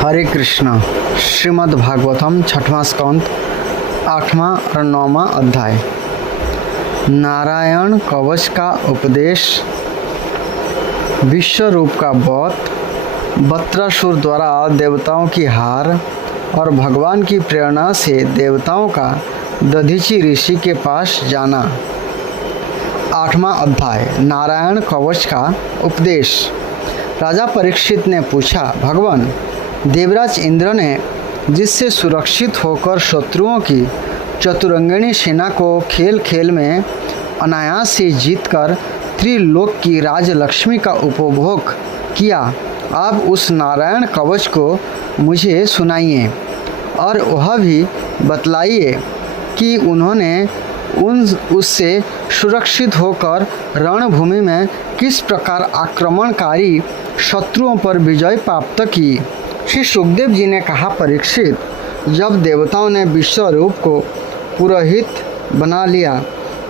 हरे कृष्णा। श्रीमद् भागवतम छठवां स्कंद 8वां और 9वां अध्याय। नारायण कवच का उपदेश, विश्वरूप का बौत, बत्रासुर द्वारा देवताओं की हार और भगवान की प्रेरणा से देवताओं का दधीची ऋषि के पास जाना। 8वां अध्याय, नारायण कवच का उपदेश। राजा परीक्षित ने पूछा, भगवान, देवराज इंद्र ने जिससे सुरक्षित होकर शत्रुओं की चतुरंगिणी सेना को खेल खेल में अनायास से जीतकर त्रिलोक की राजलक्ष्मी का उपभोग किया, आप उस नारायण कवच को मुझे सुनाइए और वह भी बतलाइए कि उन्होंने उससे सुरक्षित होकर रणभूमि में किस प्रकार आक्रमणकारी शत्रुओं पर विजय प्राप्त की। श्री सुखदेव जी ने कहा, परीक्षित, जब देवताओं ने विश्वरूप को पुरोहित बना लिया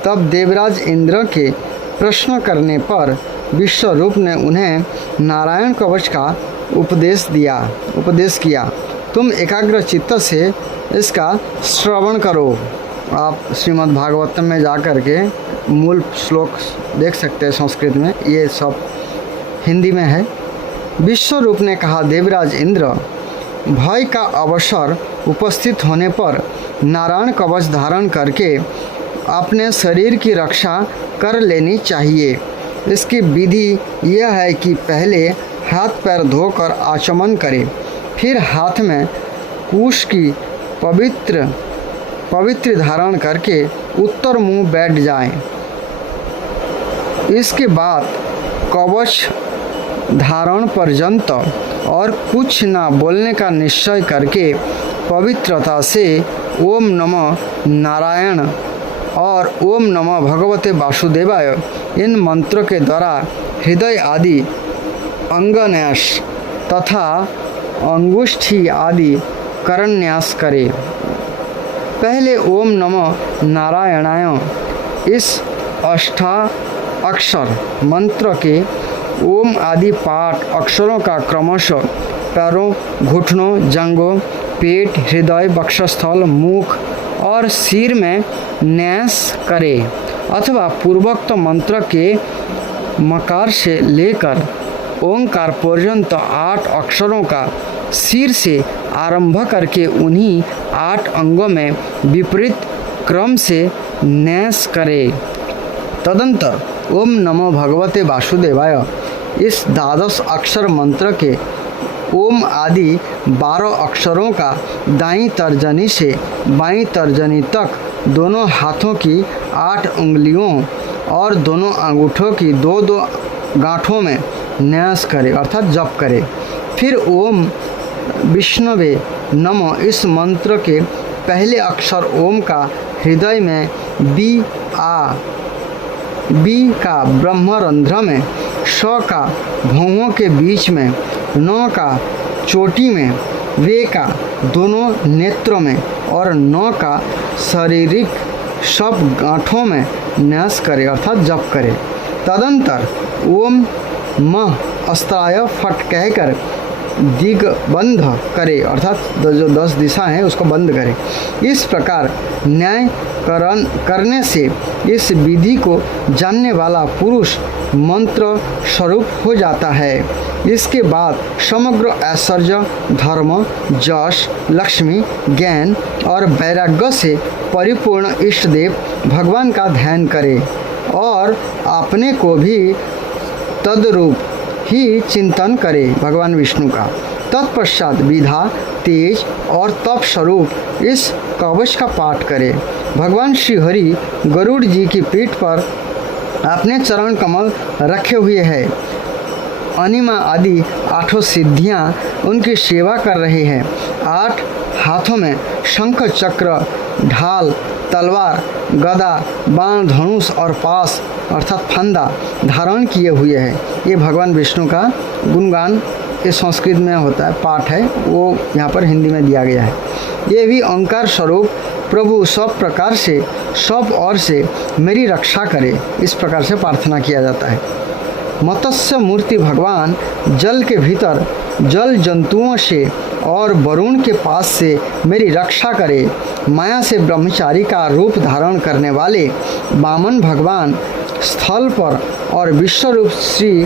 तब देवराज इंद्र के प्रश्न करने पर विश्वरूप ने उन्हें नारायण कवच का उपदेश किया। तुम एकाग्र चित्त से इसका श्रवण करो। आप श्रीमद् भागवतम में जा कर के मूल श्लोक देख सकते हैं संस्कृत में, ये सब हिंदी में है। विश्वरूप ने कहा, देवराज इंद्र, भय का अवसर उपस्थित होने पर नारायण कवच धारण करके अपने शरीर की रक्षा कर लेनी चाहिए। इसकी विधि यह है कि पहले हाथ पैर धोकर आचमन करें, फिर हाथ में कुश की पवित्र धारण करके उत्तर मुंह बैठ जाएं। इसके बाद कवच धारण पर्यंत और कुछ न बोलने का निश्चय करके पवित्रता से ओम नमः नारायण और ओम नमः भगवते वासुदेवाय इन मंत्रों के द्वारा हृदय आदि अंगन्यास तथा अंगुष्ठी आदि करन्यास करे। पहले ओम नमः नारायणाय इस अष्टाक्षर मंत्र के ओम आदि पाठ अक्षरों का क्रमशः पैरों, घुटनों, जंघों, पेट, हृदय, वक्षस्थल, मुख और सिर में न्यास करे अथवा पूर्वोक्त मंत्र के मकार से लेकर ओंकार पर्यंत 8 अक्षरों का सिर से आरंभ करके उन्हीं 8 अंगों में विपरीत क्रम से न्यास करे। तदंतर ओम नमो भगवते वासुदेवाय इस 12 अक्षर मंत्र के ओम आदि 12 अक्षरों का दाईं तर्जनी से बाईं तर्जनी तक दोनों हाथों की 8 उंगलियों और दोनों अंगूठों की 2-2 गांठों में न्यास करे अर्थात जप करे। फिर ओम विष्णवे नमो इस मंत्र के पहले अक्षर ओम का हृदय में बी का ब्रह्मरंध्र में, श का भौहों के बीच में, न का चोटी में, वे का दोनों नेत्रों में और न का शारीरिक सब गांठों में न्यास करे अर्थात जप करे। तदंतर ओम मह अस्त्राय फट कहकर दिग्बंध करे अर्थात जो 10 दिशा है उसको बंद करे। इस प्रकार न्याय करने से इस विधि को जानने वाला पुरुष मंत्र स्वरूप हो जाता है। इसके बाद समग्र ऐश्वर्य, धर्म, यश, लक्ष्मी, ज्ञान और वैराग्य से परिपूर्ण इष्ट देव भगवान का ध्यान करे और अपने को भी तद्रूप ही चिंतन करे भगवान विष्णु का। तत्पश्चात विधा, तेज और तप स्वरूप इस कवच का पाठ करे। भगवान श्री हरि गरुड़ जी की पीठ पर अपने चरण कमल रखे हुए हैं। अनिमा आदि 8 सिद्धियां उनकी सेवा कर रहे हैं। 8 हाथों में शंख, चक्र, ढाल, तलवार, गदा, बाण, धनुष और पास अर्थात फंदा धारण किए हुए हैं। ये भगवान विष्णु का गुणगान ये संस्कृत में होता है, पाठ है, वो यहाँ पर हिंदी में दिया गया है। ये भी ओंकार स्वरूप प्रभु सब प्रकार से सब ओर से मेरी रक्षा करे, इस प्रकार से प्रार्थना किया जाता है। मत्स्य मूर्ति भगवान जल के भीतर जल जंतुओं से और वरुण के पास से मेरी रक्षा करे। माया से ब्रह्मचारी का रूप धारण करने वाले वामन भगवान स्थल पर और विश्वरूप श्री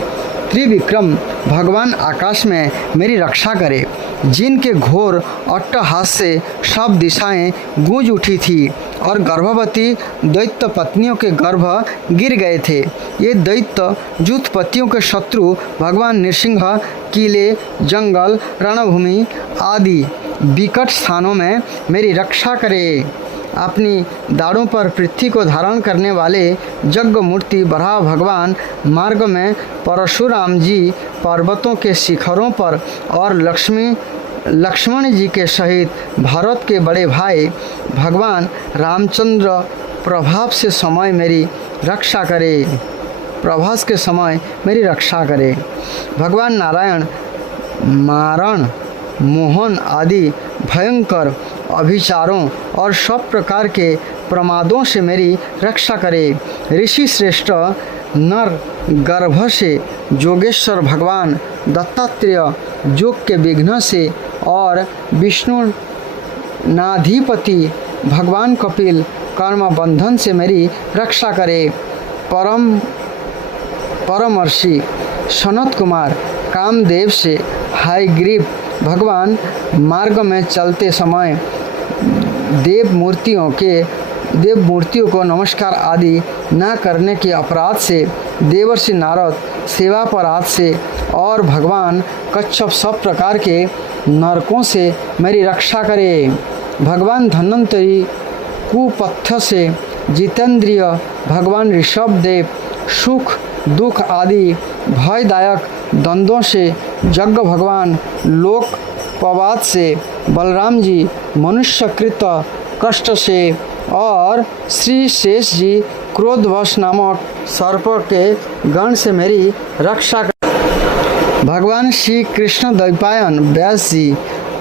त्रिविक्रम भगवान आकाश में मेरी रक्षा करे। जिनके घोर अट्टहास से सब दिशाएं गूंज उठी थी और गर्भवती दैत्य पत्नियों के गर्भ गिर गए थे। ये दैत्य जुतपतियों के शत्रु भगवान नृसिंह किले, जंगल, रणभूमि आदि विकट स्थानों में मेरी रक्षा करे। अपनी दाढ़ों पर पृथ्वी को धारण करने वाले यज्ञ मूर्ति बराह भगवान मार्ग में परशुराम जी पर्वतों के शिखरों पर और लक्ष्मण जी के सहित भारत के बड़े भाई भगवान रामचंद्र प्रभाव से समय मेरी रक्षा करे। प्रभास के समय मेरी रक्षा करे। भगवान नारायण मारण, मोहन आदि भयंकर अभिचारों और सब प्रकार के प्रमादों से मेरी रक्षा करे। ऋषि श्रेष्ठ नर गर्भ से जोगेश्वर भगवान दत्तात्रेय योग के विघ्न से और विष्णु नाधिपति भगवान कपिल कर्म बंधन से मेरी रक्षा करे। परमर्षि सनत कुमार कामदेव से हयग्रीव भगवान मार्ग में चलते समय देव मूर्तियों को नमस्कार आदि न करने के अपराध से देवर्षि नारद सेवा अपराध से और भगवान कच्छप सब प्रकार के नरकों से मेरी रक्षा करे। भगवान धन्वंतरी कुपथ्य से जितेंद्रिय भगवान ऋषभ देव सुख दुख आदि भयदायक द्वंद्वों से यज्ञ भगवान लोकपवाद से बलराम जी मनुष्यकृत कष्ट से और श्री शेष जी क्रोधवश नामक सर्प के गण से मेरी रक्षा कर। भगवान श्री कृष्ण द्वैपायन व्यास जी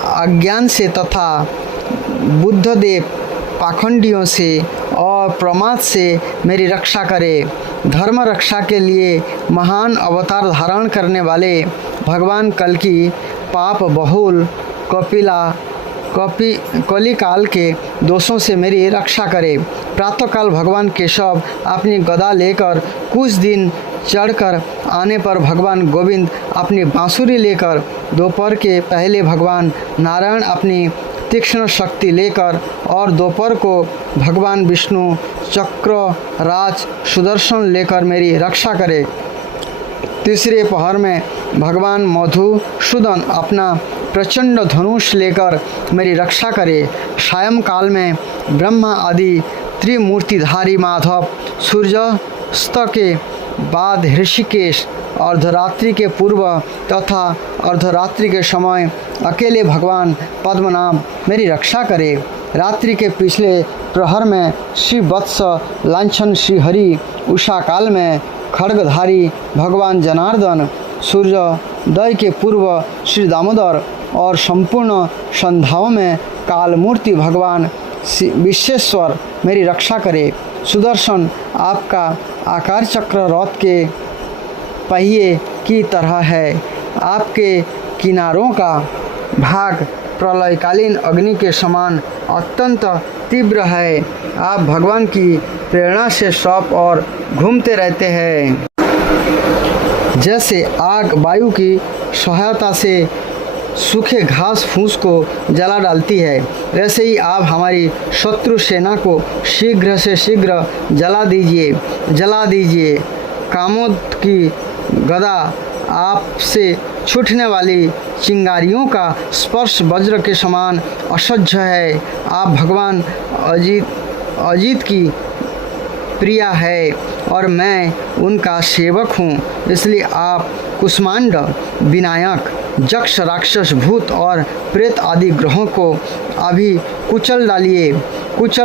अज्ञान से तथा बुद्धदेव पाखंडियों से और प्रमाद से मेरी रक्षा करे। धर्म रक्षा के लिए महान अवतार धारण करने वाले भगवान कल्कि पाप बहुल कलिकाल के दोषों से मेरी रक्षा करे। प्रातःकाल भगवान केशव अपनी गदा लेकर कुछ दिन चढ़कर आने पर भगवान गोविंद अपनी बांसुरी लेकर, दोपहर के पहले भगवान नारायण अपनी तीक्ष्ण शक्ति लेकर और दोपहर को भगवान विष्णु चक्र राज सुदर्शन लेकर मेरी रक्षा करे। तीसरे पहर में भगवान मधुसूदन अपना प्रचंड धनुष लेकर मेरी रक्षा करे। सायंकाल में ब्रह्मा आदि त्रिमूर्तिधारी माधव, सूर्यास्त के बाद ऋषिकेश, अर्धरात्रि के पूर्व तथा अर्धरात्रि के समय अकेले भगवान पद्मनाभ मेरी रक्षा करे। रात्रि के पिछले प्रहर में श्री वत्स लांछन श्री हरि, उषा काल में खड्गधारी भगवान जनार्दन, सूर्योदय के पूर्व श्री दामोदर और संपूर्ण संध्याओं में कालमूर्ति भगवान विश्वेश्वर मेरी रक्षा करे। सुदर्शन आपका आकार चक्र रथ के पहिए की तरह है। आपके किनारों का भाग प्रलयकालीन अग्नि के समान अत्यंत तीव्र है। आप भगवान की प्रेरणा से सब और घूमते रहते हैं। जैसे आग वायु की सहायता से सूखे घास फूस को जला डालती है, वैसे ही आप हमारी शत्रु सेना को शीघ्र से शीघ्र जला दीजिए। कामोद की गदा आपसे छूटने वाली चिंगारियों का स्पर्श वज्र के समान असह्य है। आप भगवान अजित की प्रिया है और मैं उनका सेवक हूँ, इसलिए आप कुष्मांड, विनायक, यक्ष, राक्षस, भूत और प्रेत आदि ग्रहों को अभी कुचल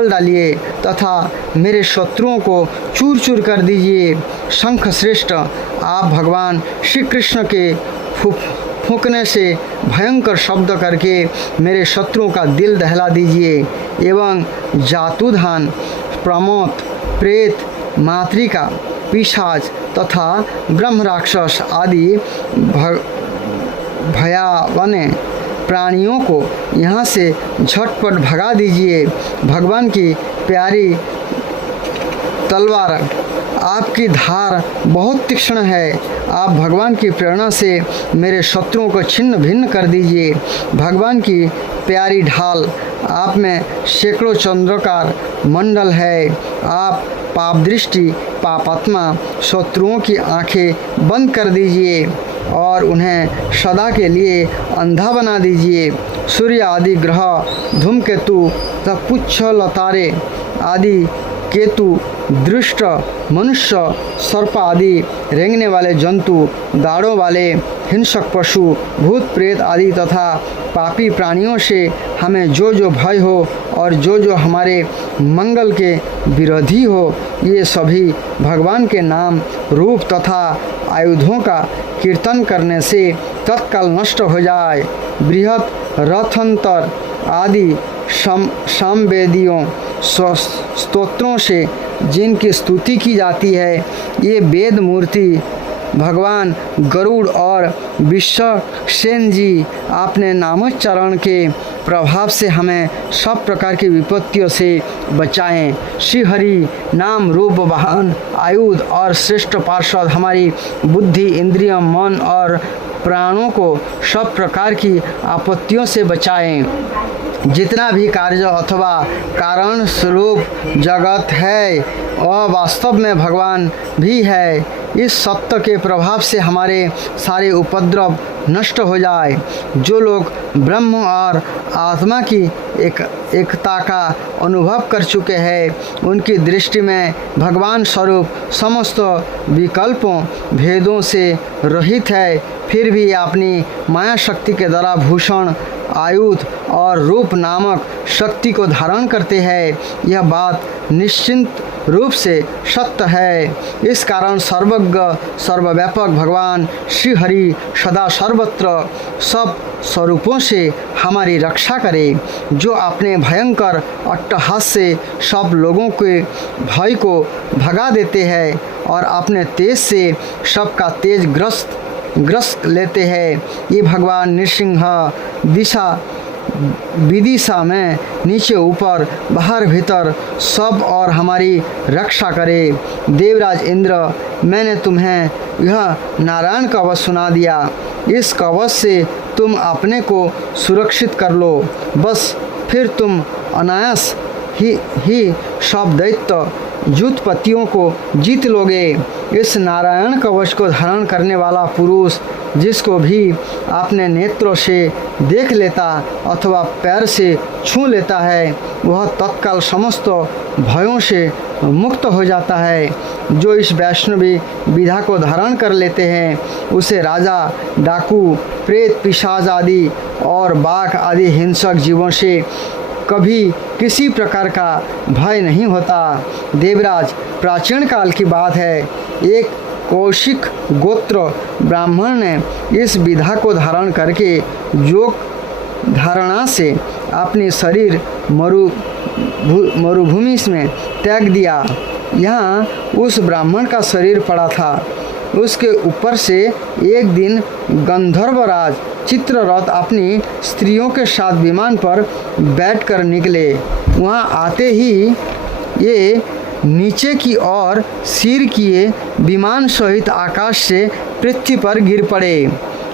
डालिए तथा मेरे शत्रुओं को चूर चूर कर दीजिए। शंख श्रेष्ठ, आप भगवान श्री कृष्ण के फूंकने से भयंकर शब्द करके मेरे शत्रुओं का दिल दहला दीजिए। एवं जातुधान, प्रमोद, प्रेत, मातृका, पिशाच तथा ब्रह्म राक्षस आदि भयावन प्राणियों को यहाँ से झटपट भगा दीजिए। भगवान की प्यारी तलवार आपकी धार बहुत तीक्ष्ण है। आप भगवान की प्रेरणा से मेरे शत्रुओं को छिन्न भिन्न कर दीजिए। भगवान की प्यारी ढाल आप में सैकड़ों चंद्राकार मंडल है। आप पाप दृष्टि पापात्मा शत्रुओं की आंखें बंद कर दीजिए और उन्हें सदा के लिए अंधा बना दीजिए। सूर्य आदि ग्रह, धूमकेतु तथा पुच्छ लतारे आदि केतु, दृष्ट मनुष्य, सर्प आदि रेंगने वाले जंतु, दाढ़ों वाले हिंसक पशु, भूत प्रेत आदि तथा पापी प्राणियों से हमें जो जो भय हो और जो हमारे मंगल के विरोधी हो, ये सभी भगवान के नाम रूप तथा आयुधों का कीर्तन करने से तत्काल नष्ट हो जाए। बृहत रथंतर आदि सामवेदियों स्तोत्रों से जिनकी स्तुति की जाती है, ये वेद मूर्ति भगवान गरुड़ और विश्वसेन जी आपने नामोच्चारण के प्रभाव से हमें सब प्रकार की विपत्तियों से बचाएं। श्री हरि नाम रूप वाहन आयुध और श्रेष्ठ पार्षद हमारी बुद्धि, इंद्रियों, मन और प्राणों को सब प्रकार की आपत्तियों से बचाएं। जितना भी कार्य अथवा कारण स्वरूप जगत है वह वास्तव में भगवान भी है। इस सत्य के प्रभाव से हमारे सारे उपद्रव नष्ट हो जाए। जो लोग ब्रह्म और आत्मा की एकता का अनुभव कर चुके हैं, उनकी दृष्टि में भगवान स्वरूप समस्त विकल्पों भेदों से रहित है। फिर भी अपनी माया शक्ति के द्वारा भूषण, आयुध और रूप नामक शक्ति को धारण करते हैं। यह बात निश्चित रूप से सत्य है। इस कारण सर्वज्ञ सर्वव्यापक भगवान श्री हरि सदा सर्वत्र सब स्वरूपों से हमारी रक्षा करे। जो अपने भयंकर अट्टहास से सब लोगों के भय को भगा देते हैं और अपने तेज से सबका तेज ग्रस्त लेते हैं। ये भगवान नृसिंह दिशा विदिशा में नीचे ऊपर बाहर भीतर सब और हमारी रक्षा करे। देवराज इंद्र, मैंने तुम्हें यह नारायण कवच सुना दिया। इस कवच से तुम अपने को सुरक्षित कर लो। बस फिर तुम अनायास ही सब दैत्य जुतपतियों को जीत लोगे। इस नारायण कवच को धारण करने वाला पुरुष जिसको भी अपने नेत्रों से देख लेता अथवा पैर से छू लेता है, वह तत्काल समस्त भयों से मुक्त हो जाता है। जो इस वैष्णवी विधा को धारण कर लेते हैं, उसे राजा, डाकू, प्रेत, पिशाच आदि और बाघ आदि हिंसक जीवों से कभी किसी प्रकार का भय नहीं होता। देवराज, प्राचीन काल की बात है, एक कौशिक गोत्र ब्राह्मण ने इस विधा को धारण करके योग धारणा से अपनी शरीर मरुभूमि में त्याग दिया। यहाँ उस ब्राह्मण का शरीर पड़ा था। उसके ऊपर से एक दिन गंधर्वराज चित्ररथ अपनी स्त्रियों के साथ विमान पर बैठकर निकले। वहाँ आते ही ये नीचे की ओर सिर किए विमान सहित आकाश से पृथ्वी पर गिर पड़े।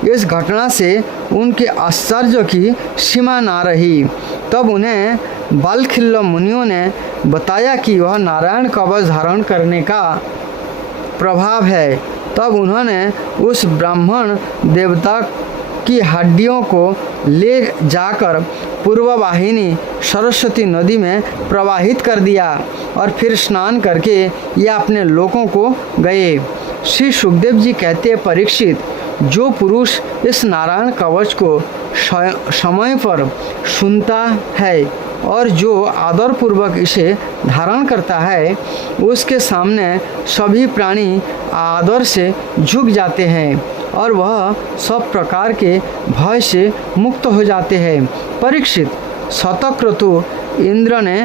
इस घटना से उनके आश्चर्य की सीमा ना रही। तब उन्हें बालखिल्य मुनियों ने बताया कि वह नारायण कवच धारण करने का प्रभाव है। तब उन्होंने उस ब्राह्मण देवता की हड्डियों को ले जाकर पूर्ववाहिनी सरस्वती नदी में प्रवाहित कर दिया और फिर स्नान करके ये अपने लोकों को गए। श्री सुखदेव जी कहते हैं, परीक्षित, जो पुरुष इस नारायण कवच को समय पर सुनता है और जो आदरपूर्वक इसे धारण करता है, उसके सामने सभी प्राणी आदर से झुक जाते हैं और वह सब प्रकार के भय से मुक्त हो जाते हैं। परीक्षित, शतक्रतु इंद्र ने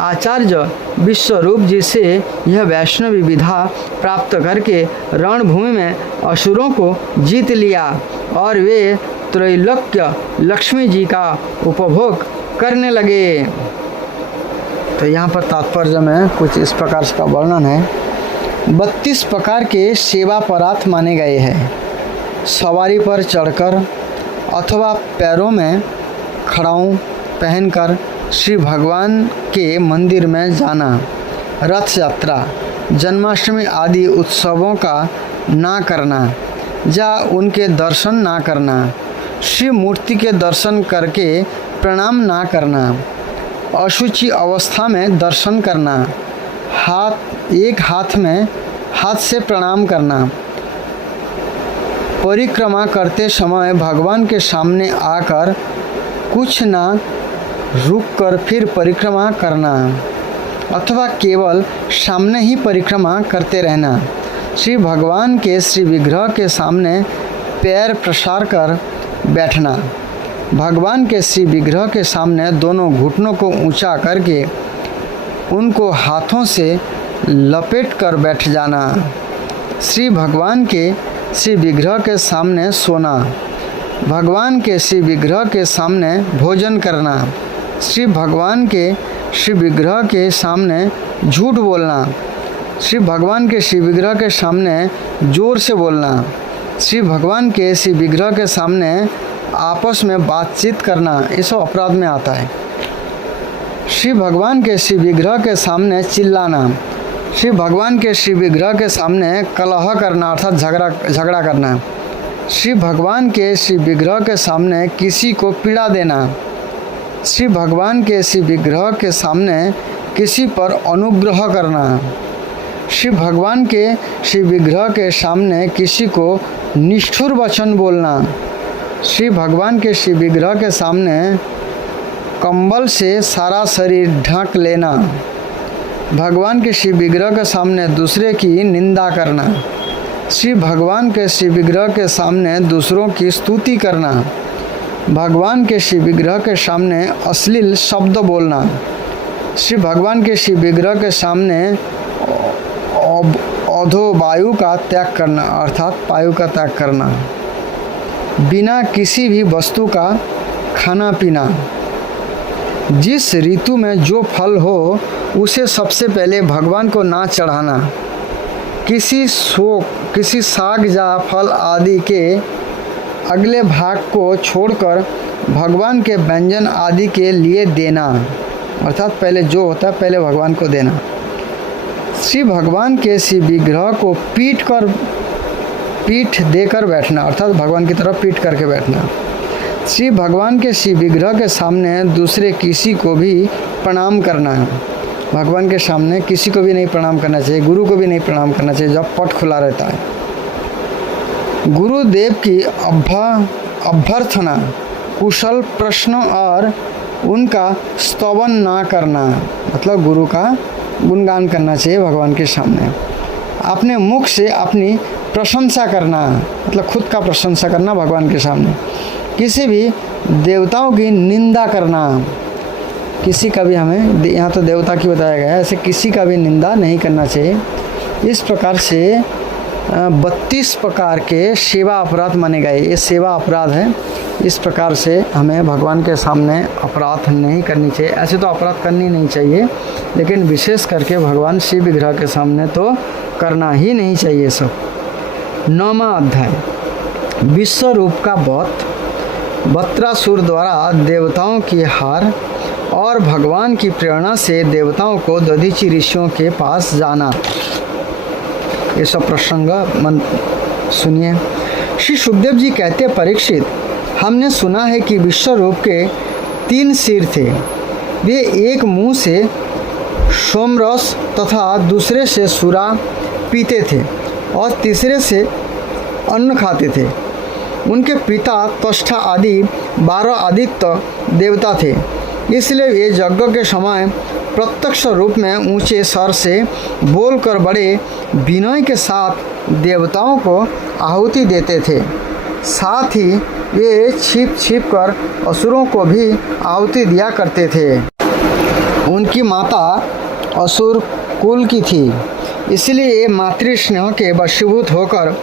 आचार्य विश्वरूप जी से यह वैष्णवी विधा प्राप्त करके रणभूमि में असुरों को जीत लिया और वे त्रैलोक्य लक्ष्मी जी का उपभोग करने लगे। तो यहाँ पर तात्पर्य में कुछ इस प्रकार का वर्णन है। 32 प्रकार के सेवा परार्थ माने गए हैं। सवारी पर चढ़कर अथवा पैरों में खड़ाऊं पहनकर श्री भगवान के मंदिर में जाना, रथ यात्रा, जन्माष्टमी आदि उत्सवों का ना करना या उनके दर्शन ना करना, शिव मूर्ति के दर्शन करके प्रणाम ना करना, अशुचि अवस्था में दर्शन करना, एक हाथ से प्रणाम करना, परिक्रमा करते समय भगवान के सामने आकर कुछ ना रुककर फिर परिक्रमा करना अथवा केवल सामने ही परिक्रमा करते रहना, श्री भगवान के श्री विग्रह के सामने पैर प्रसार कर बैठना, भगवान के श्री विग्रह के सामने दोनों घुटनों को ऊंचा करके उनको हाथों से लपेट कर बैठ जाना, श्री भगवान के श्री विग्रह के सामने सोना, भगवान के श्री विग्रह के सामने भोजन करना, श्री भगवान के श्री विग्रह के सामने झूठ बोलना, श्री भगवान के श्री विग्रह के सामने जोर से बोलना, श्री भगवान के श्री विग्रह के सामने आपस में बातचीत करना, ये सब अपराध में आता है। श्री भगवान के श्री विग्रह के सामने चिल्लाना, श्री भगवान के श्री विग्रह के सामने कलह करना अर्थात झगड़ा करना, श्री भगवान के श्री विग्रह के सामने किसी को पीड़ा देना, श्री भगवान के श्री विग्रह के सामने किसी पर अनुग्रह करना, श्री भगवान के श्री विग्रह के सामने किसी को निष्ठुर वचन बोलना, श्री भगवान के श्री विग्रह के सामने कंबल से सारा शरीर ढक लेना, भगवान के श्री विग्रह के सामने दूसरे की निंदा करना, श्री भगवान के श्री विग्रह के सामने दूसरों की स्तुति करना, भगवान के श्री विग्रह के सामने अश्लील शब्द बोलना, श्री भगवान के श्री विग्रह के सामने अधो वायु का त्याग करना अर्थात वायु का त्याग करना, बिना किसी भी वस्तु का खाना पीना, जिस ऋतु में जो फल हो उसे सबसे पहले भगवान को ना चढ़ाना, किसी साग या फल आदि के अगले भाग को छोड़कर भगवान के व्यंजन आदि के लिए देना अर्थात पहले जो होता है पहले भगवान को देना, श्री भगवान के श्री विग्रह को पीठ देकर बैठना अर्थात भगवान की तरफ पीठ करके बैठना, श्री भगवान के श्री विग्रह के सामने दूसरे किसी को भी प्रणाम करना है, भगवान के सामने किसी को भी नहीं प्रणाम करना चाहिए, गुरु को भी नहीं प्रणाम करना चाहिए जब पट खुला रहता है, गुरुदेव की अभ्यर्थना कुशल प्रश्नों और उनका स्तवन ना करना मतलब गुरु का गुणगान करना चाहिए भगवान के सामने, अपने मुख से अपनी प्रशंसा करना मतलब खुद का प्रशंसा करना भगवान के सामने, किसी भी देवताओं की निंदा करना, किसी का भी हमें यहाँ तो देवता की बताया गया है ऐसे किसी का भी निंदा नहीं करना चाहिए। इस प्रकार से 32 प्रकार के सेवा अपराध माने गए, ये सेवा अपराध है। इस प्रकार से हमें भगवान के सामने अपराध नहीं करनी चाहिए, ऐसे तो अपराध करनी नहीं चाहिए लेकिन विशेष करके भगवान शिव विग्रह के सामने तो करना ही नहीं चाहिए सब। 9वां अध्याय विश्व रूप का वध, बत्रासुर द्वारा देवताओं की हार और भगवान की प्रेरणा से देवताओं को दधीचि ऋषियों के पास जाना। ये सब प्रसंग सुनिए। श्री सुखदेव जी कहते हैं, परीक्षित, हमने सुना है कि विश्व रूप के 3 सिर थे। वे एक मुंह से सोमरस तथा दूसरे से सुरा पीते थे और तीसरे से अन्न खाते थे। उनके पिता त्वष्टा आदि 12 आदित्य देवता थे, इसलिए वे यज्ञ के समय प्रत्यक्ष रूप में ऊंचे स्वर से बोलकर बड़े विनय के साथ देवताओं को आहुति देते थे। साथ ही वे छिप छिप कर असुरों को भी आहुति दिया करते थे। उनकी माता असुर कुल की थी, इसलिए मातृ स्नेह के वशीभूत होकर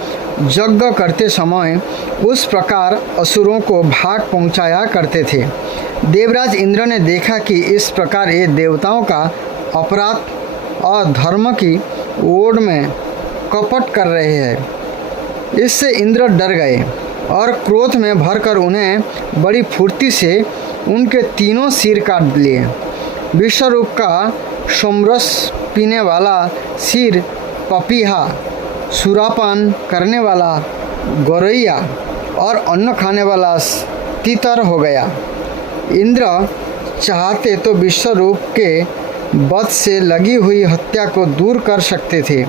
यज्ञ करते समय उस प्रकार असुरों को भाग पहुंचाया करते थे। देवराज इंद्र ने देखा कि इस प्रकार ये देवताओं का अपराध और धर्म की ओर में कपट कर रहे हैं। इससे इंद्र डर गए और क्रोध में भरकर उन्हें बड़ी फुर्ती से उनके तीनों सिर काट लिए। विश्वरूप का सोमरस पीने वाला सिर पपीहा, सुरापान करने वाला गौरैया और अन्न खाने वाला तीतर हो गया। इंद्र चाहते तो विश्वरूप के वध से लगी हुई हत्या को दूर कर सकते थे,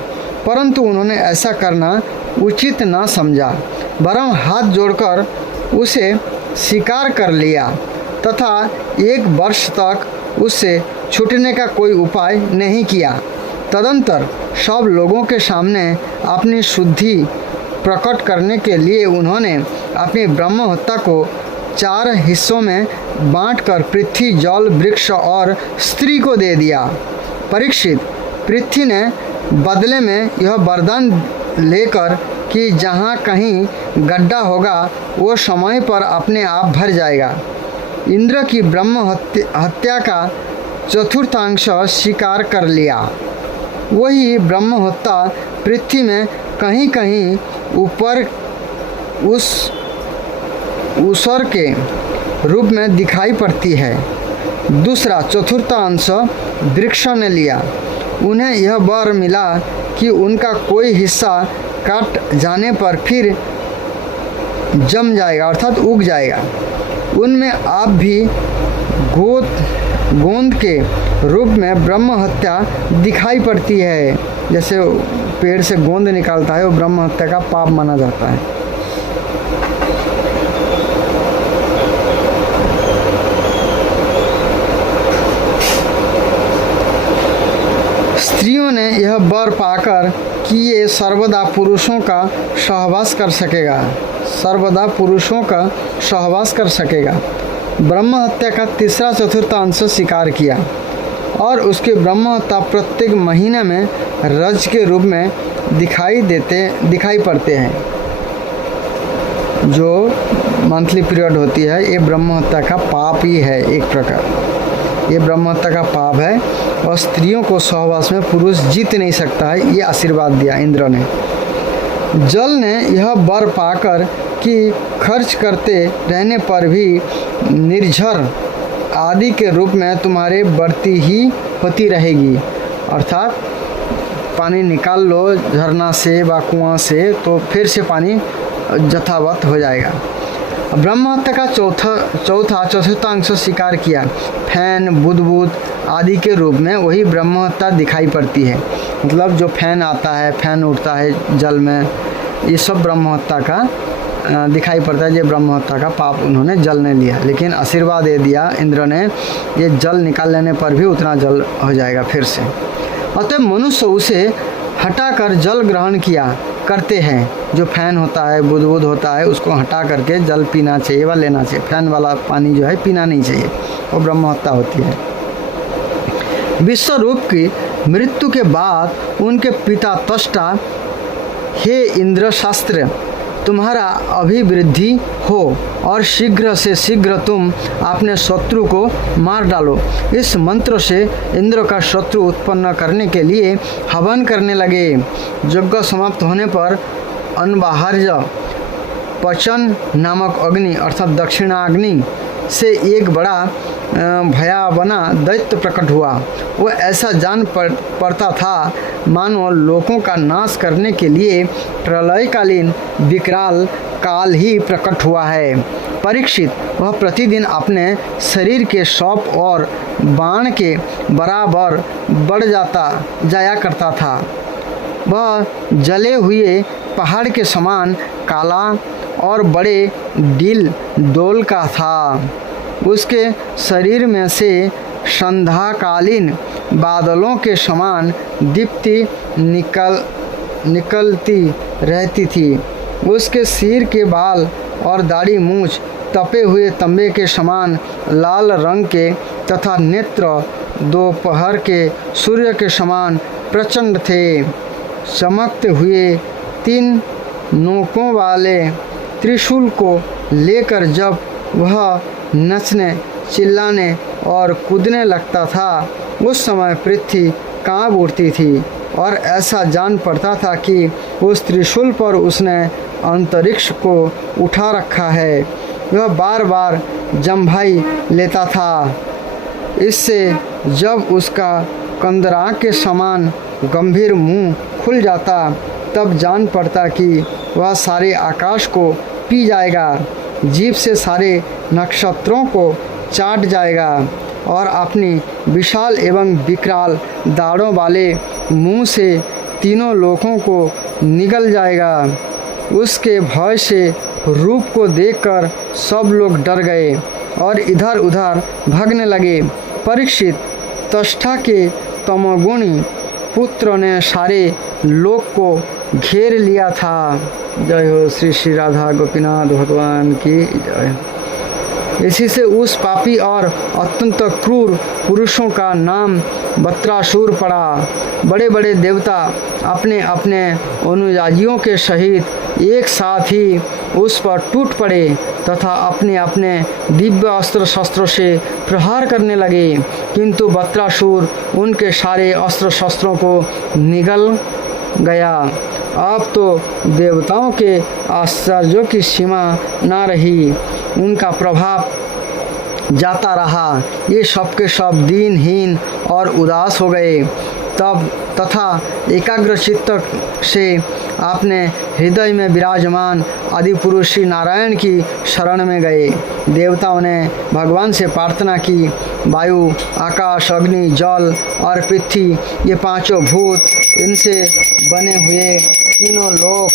परंतु उन्होंने ऐसा करना उचित न समझा, वरं हाथ जोड़कर उसे स्वीकार कर लिया तथा 1 वर्ष तक उससे छूटने का कोई उपाय नहीं किया। तदंतर सब लोगों के सामने अपनी शुद्धि प्रकट करने के लिए उन्होंने अपनी ब्रह्म हत्या को 4 हिस्सों में बांटकर पृथ्वी, जल, वृक्ष और स्त्री को दे दिया। परीक्षित, पृथ्वी ने बदले में यह वरदान लेकर कि जहाँ कहीं गड्ढा होगा वो समय पर अपने आप भर जाएगा। इंद्र की ब्रह्म हत्या का चतुर्थांश स्वीकार कर लिया। वही ब्रह्म हत्या पृथ्वी में कहीं कहीं ऊपर उस ऊसर के रूप में दिखाई पड़ती है। दूसरा चतुर्थांश वृक्ष ने लिया। उन्हें यह वर मिला कि उनका कोई हिस्सा काट जाने पर फिर जम जाएगा अर्थात उग जाएगा। उनमें आप भी गोंद के रूप में ब्रह्म हत्या दिखाई पड़ती है। जैसे पेड़ से गोंद निकालता है, वो ब्रह्म हत्या का पाप माना जाता है। स्त्रियों ने यह वर पाकर कि ये सर्वदा पुरुषों का सहवास कर सकेगा, ब्रह्म हत्या का तीसरा चतुर्थांश स्वीकार किया और उसके ब्रह्म हत्या प्रत्येक महीने में रज के रूप में दिखाई पड़ते हैं। जो मंथली पीरियड होती है, ये ब्रह्म हत्या का पाप ही है। एक प्रकार ये ब्रह्म हत्या का पाप है और स्त्रियों को सहवास में पुरुष जीत नहीं सकता है, ये आशीर्वाद दिया इंद्र ने। जल ने यह वर पाकर कि खर्च करते रहने पर भी निर्झर आदि के रूप में तुम्हारे बढ़ती ही होती रहेगी, अर्थात पानी निकाल लो झरना से व कुआं से तो फिर से पानी यथावत हो जाएगा। ब्रह्म हत्या का चौथांश स्वीकार किया। फैन, बुदबुद आदि के रूप में वही ब्रह्म हत्या दिखाई पड़ती है। मतलब जो फैन आता है, फैन उड़ता है जल में, ये सब ब्रह्म हत्या का दिखाई पड़ता है। ये ब्रह्म हत्या का पाप उन्होंने जल ने लिया, लेकिन आशीर्वाद दे दिया इंद्र ने, ये जल निकाल लेने पर भी उतना जल हो जाएगा फिर से। अतः मनुष्य उसे हटाकर जल ग्रहण किया करते हैं। जो फैन होता है, बुदबुद होता है, उसको हटा करके जल पीना चाहिए व लेना चाहिए। फैन वाला पानी जो है पीना नहीं चाहिए, वो ब्रह्म हत्या होती है। विश्वरूप की मृत्यु के बाद उनके पिता त्वष्टा, हे इंद्र, शास्त्र तुम्हारा अभिवृद्धि हो और शीघ्र से शीघ्र तुम अपने शत्रु को मार डालो। इस मंत्र से इंद्र का शत्रु उत्पन्न करने के लिए हवन करने लगे। यज्ञ समाप्त होने पर अनबाहर्य पचन नामक अग्नि अर्थात दक्षिणाग्नि से एक बड़ा भयावना दैत्य प्रकट हुआ। वो ऐसा जान पड़ता था मानो लोगों का नाश करने के लिए प्रलयकालीन विकराल काल ही प्रकट हुआ है। परीक्षित, वह प्रतिदिन अपने शरीर के सौंप और बाण के बराबर बढ़ जाया करता था। वह जले हुए पहाड़ के समान काला और बड़े डोल का था। उसके शरीर में से संध्याकालीन बादलों के समान दीप्ति निकलती रहती थी। उसके सिर के बाल और दाढ़ी मूंछ तपे हुए तांबे के समान लाल रंग के तथा नेत्र दोपहर के सूर्य के समान प्रचंड थे। चमकते हुए 3 नोकों वाले त्रिशूल को लेकर जब वह नचने, चिल्लाने और कूदने लगता था, उस समय पृथ्वी कांप उठती थी और ऐसा जान पड़ता था कि उस त्रिशूल पर उसने अंतरिक्ष को उठा रखा है। वह बार बार जम्भाई लेता था। इससे जब उसका कंदरा के समान गंभीर मुंह खुल जाता, तब जान पड़ता कि वह सारे आकाश को पी जाएगा, जीभ से सारे नक्षत्रों को चाट जाएगा और अपनी विशाल एवं विकराल दाढ़ों वाले मुंह से तीनों लोकों को निगल जाएगा। उसके भय से रूप को देखकर सब लोग डर गए और इधर उधर भागने लगे। परीक्षित त्वष्टा के तमोगुणी पुत्र ने सारे लोक को घेर लिया था। जय हो श्री श्री राधा गोपीनाथ भगवान की जय। इसी से उस पापी और अत्यंत क्रूर पुरुषों का नाम वत्रासुर पड़ा। बड़े बड़े देवता अपने अपने अनुयायियों के सहित एक साथ ही उस पर टूट पड़े तथा अपने अपने दिव्य अस्त्र शस्त्रों से प्रहार करने लगे, किंतु वत्रासुर उनके सारे अस्त्र शस्त्रों को निगल गया। अब तो देवताओं के आश्चर्यों की सीमा न रही, उनका प्रभाव जाता रहा। ये सब के सब दीनहीन और उदास हो गए। तब तथा एकाग्र चित्त से आपने हृदय में विराजमान आदि पुरुष श्री नारायण की शरण में गए। देवताओं ने भगवान से प्रार्थना की, वायु, आकाश, अग्नि, जल और पृथ्वी, ये पांचों भूत, इनसे बने हुए तीनों लोक,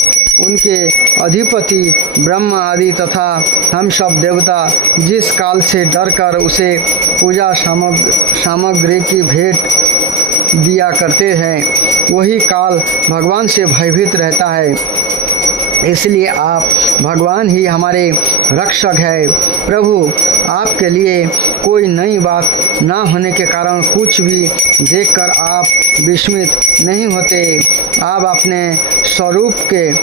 उनके अधिपति ब्रह्म आदि तथा हम सब देवता जिस काल से डरकर उसे पूजा सामग्री की भेंट दिया करते हैं, वही काल भगवान से भयभीत रहता है। इसलिए आप भगवान ही हमारे रक्षक है। प्रभु, आपके लिए कोई नई बात ना होने के कारण कुछ भी देखकर आप विस्मित नहीं होते। आप अपने स्वरूप के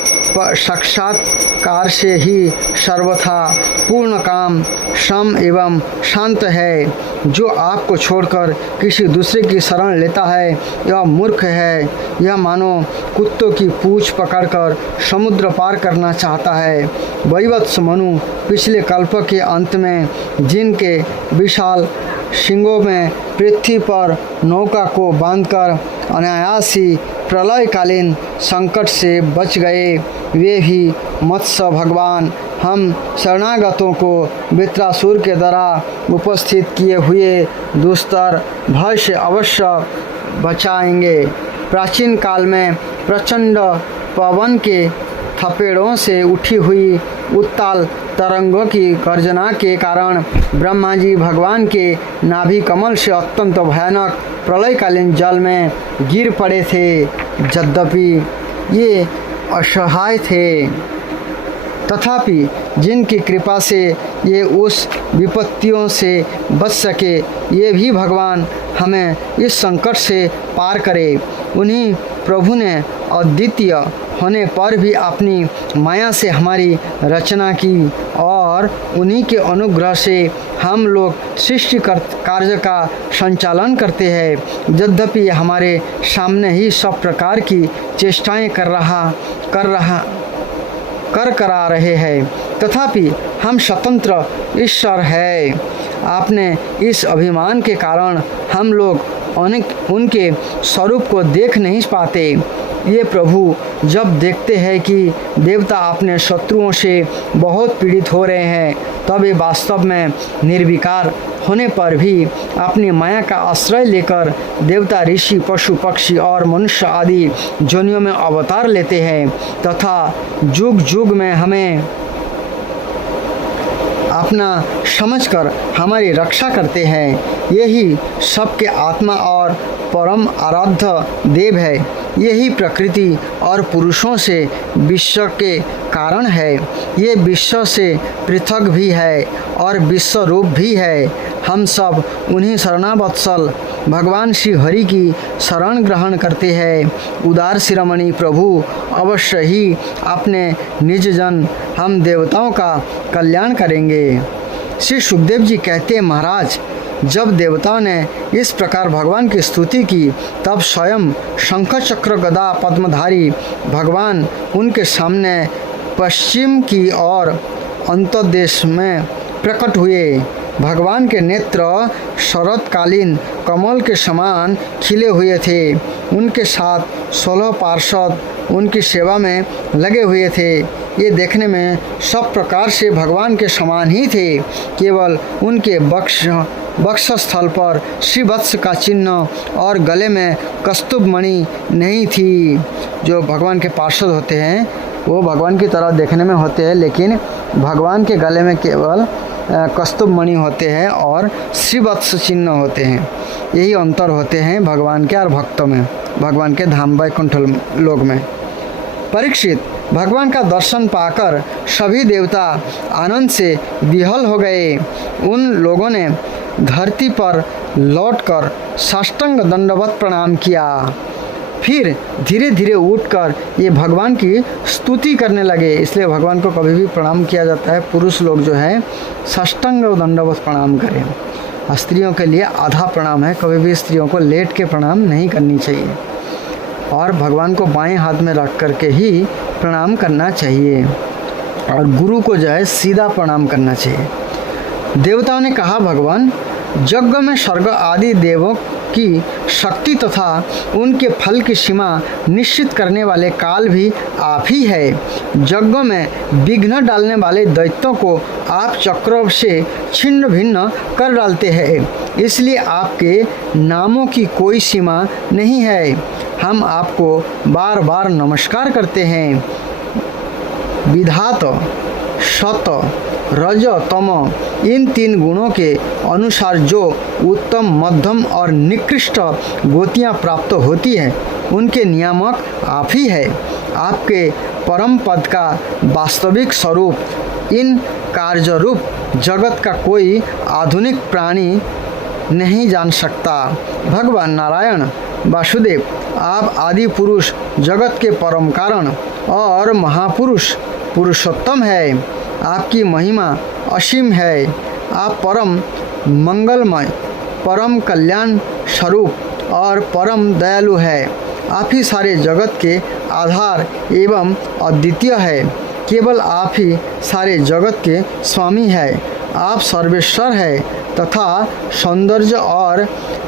साक्षात्कार से ही सर्वथा पूर्ण काम, सम एवं शांत है। जो आपको छोड़कर किसी दूसरे की शरण लेता है, यह मूर्ख है। यह मानो कुत्तों की पूंछ पकड़कर समुद्र पार करना चाहता है। वैवत्स मनु पिछले कल्प के अंत में जिनके विशाल सिंगों में पृथ्वी पर नौका को बांधकर अनायास ही प्रलयकालीन संकट से बच गए, वे भी मत्स्य भगवान हम शरणागतों को वृत्रासुर के द्वारा उपस्थित किए हुए दुस्तर भय से अवश्य बचाएंगे। प्राचीन काल में प्रचंड पवन के थपेड़ों से उठी हुई उत्ताल तरंगों की गर्जना के कारण ब्रह्मा जी भगवान के नाभि कमल से अत्यंत भयानक प्रलयकालीन जल में गिर पड़े थे। यद्यपि ये असहाय थे, तथापि जिनकी कृपा से ये उस विपत्तियों से बच सके, ये भी भगवान हमें इस संकट से पार करे। उन्हीं प्रभु ने अद्वितीय होने पर भी अपनी माया से हमारी रचना की और उन्हीं के अनुग्रह से हम लोग सृष्टि कार्य का संचालन करते हैं। यद्यपि हमारे सामने ही सब प्रकार की चेष्टाएं करा रहे हैं, तथापि हम स्वतंत्र ईश्वर है। आपने इस अभिमान के कारण हम लोग उनके स्वरूप को देख नहीं पाते। ये प्रभु जब देखते हैं कि देवता अपने शत्रुओं से बहुत पीड़ित हो रहे हैं, तब ये वास्तव में निर्विकार होने पर भी अपनी माया का आश्रय लेकर देवता, ऋषि, पशु, पक्षी और मनुष्य आदि जोनियों में अवतार लेते हैं तथा जुग जुग में हमें अपना समझकर हमारी रक्षा करते हैं। यही सबके आत्मा और परम आराध्य देव है। यही प्रकृति और पुरुषों से विश्व के कारण है। ये विश्व से पृथक भी है और विश्व रूप भी है। हम सब उन्हीं शरणावत्सल भगवान श्री हरि की शरण ग्रहण करते हैं। उदार शिरोमणि प्रभु अवश्य ही अपने निज जन हम देवताओं का कल्याण करेंगे। श्री सुखदेव जी कहते हैं, महाराज, जब देवताओं ने इस प्रकार भगवान की स्तुति की तब स्वयं शंख चक्र गदा पद्मधारी भगवान उनके सामने पश्चिम की ओर अंतर्देश में प्रकट हुए। भगवान के नेत्र शरतकालीन कमल के समान खिले हुए थे। उनके साथ 16 पार्षद उनकी सेवा में लगे हुए थे। ये देखने में सब प्रकार से भगवान के समान ही थे। केवल उनके वक्षस्थल पर श्रीवत्स का चिन्ह और गले में कस्तूभ मणि नहीं थी। जो भगवान के पार्षद होते हैं वो भगवान की तरह देखने में होते हैं, लेकिन भगवान के गले में केवल कस्तूभ मणि होते हैं और श्रीवत्स चिन्ह होते हैं। यही अंतर होते हैं भगवान के और भक्तों में, भगवान के धाम वैकुंठ लोक में। परीक्षित, भगवान का दर्शन पाकर सभी देवता आनंद से विह्वल हो गए। उन लोगों ने धरती पर लौटकर साष्टांग दंडवत प्रणाम किया। फिर धीरे धीरे उठकर ये भगवान की स्तुति करने लगे। इसलिए भगवान को कभी भी प्रणाम किया जाता है, पुरुष लोग जो है साष्टांग दंडवत प्रणाम करें। स्त्रियों के लिए आधा प्रणाम है, कभी भी स्त्रियों को लेट के प्रणाम नहीं करनी चाहिए और भगवान को बाएं हाथ में रख करके ही प्रणाम करना चाहिए और गुरु को जो है सीधा प्रणाम करना चाहिए। देवताओं ने कहा, भगवान, यज्ञ में स्वर्ग आदि देवों की शक्ति तथा उनके फल की सीमा निश्चित करने वाले काल भी आप ही है। यज्ञों में विघ्न डालने वाले दैत्यों को आप चक्रों से छिन्न भिन्न कर डालते हैं। इसलिए आपके नामों की कोई सीमा नहीं है। हम आपको बार बार नमस्कार करते हैं। विधात, सत, रज, तम इन 3 गुणों के अनुसार जो उत्तम, मध्यम और निकृष्ट गतियाँ प्राप्त होती हैं उनके नियामक आप ही है। आपके परम पद का वास्तविक स्वरूप इन कार्यरूप जगत का कोई आधुनिक प्राणी नहीं जान सकता। भगवान नारायण वासुदेव, आप आदि पुरुष, जगत के परम कारण और महापुरुष पुरुषोत्तम है। आपकी महिमा असीम है। आप परम मंगलमय, परम कल्याण स्वरूप और परम दयालु है। आप ही सारे जगत के आधार एवं अद्वितीय है। केवल आप ही सारे जगत के स्वामी है। आप सर्वेश्वर है तथा सौंदर्य और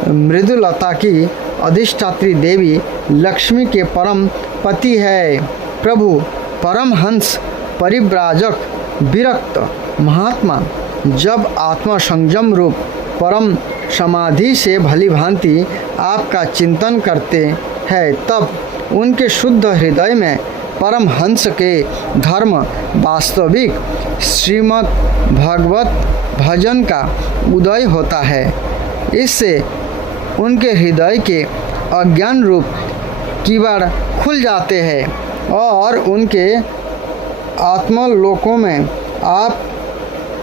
मृदुलता की अधिष्ठात्री देवी लक्ष्मी के परम पति है। प्रभु परमहंस परिव्राजक विरक्त महात्मा जब आत्मा संयम रूप परम समाधि से भली भांति आपका चिंतन करते हैं तब उनके शुद्ध हृदय में परमहंस के धर्म वास्तविक श्रीमद् भगवत भजन का उदय होता है। इससे उनके हृदय के अज्ञान रूप किवाड़ खुल जाते हैं और उनके आत्मलोकों में आप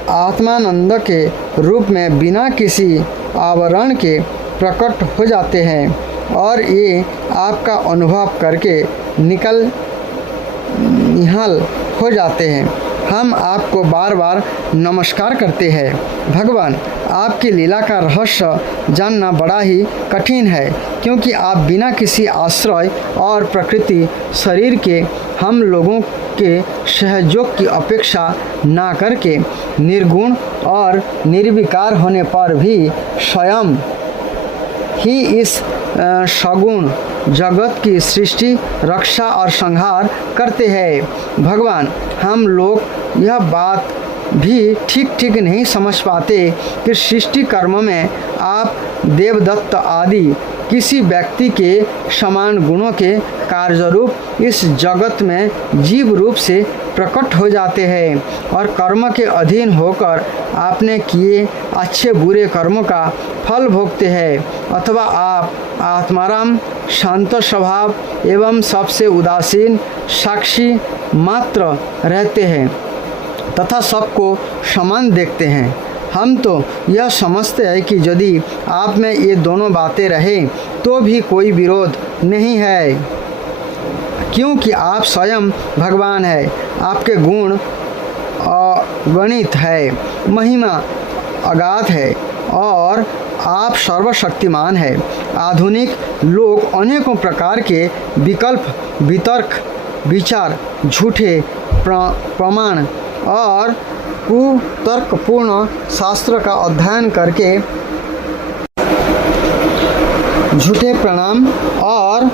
आत्मानंद के रूप में बिना किसी आवरण के प्रकट हो जाते हैं और ये आपका अनुभव करके निहाल हो जाते हैं। हम आपको बार बार नमस्कार करते हैं। भगवान, आपकी लीला का रहस्य जानना बड़ा ही कठिन है, क्योंकि आप बिना किसी आश्रय और प्रकृति शरीर के हम लोगों के सहयोग की अपेक्षा ना करके निर्गुण और निर्विकार होने पर भी स्वयं ही इस सगुण जगत की सृष्टि, रक्षा और संहार करते हैं। भगवान, हम लोग यह बात भी ठीक नहीं समझ पाते कि सृष्टि कर्म में आप देवदत्त आदि किसी व्यक्ति के समान गुणों के कार्यरूप इस जगत में जीव रूप से प्रकट हो जाते हैं और कर्म के अधीन होकर आपने किए अच्छे बुरे कर्मों का फल भोगते हैं, अथवा आप आत्माराम, शांत स्वभाव एवं सबसे उदासीन साक्षी मात्र रहते हैं तथा सबको समान देखते हैं। हम तो यह समझते हैं कि यदि आप में ये दोनों बातें रहें तो भी कोई विरोध नहीं है, क्योंकि आप स्वयं भगवान हैं। आपके गुण अगणित है, महिमा अगाध है और आप सर्वशक्तिमान हैं। आधुनिक लोग अनेकों प्रकार के विकल्प, वितर्क, विचार, झूठे प्रमाण और कुतर्कपूर्ण शास्त्र का अध्ययन करके झूठे प्रणाम और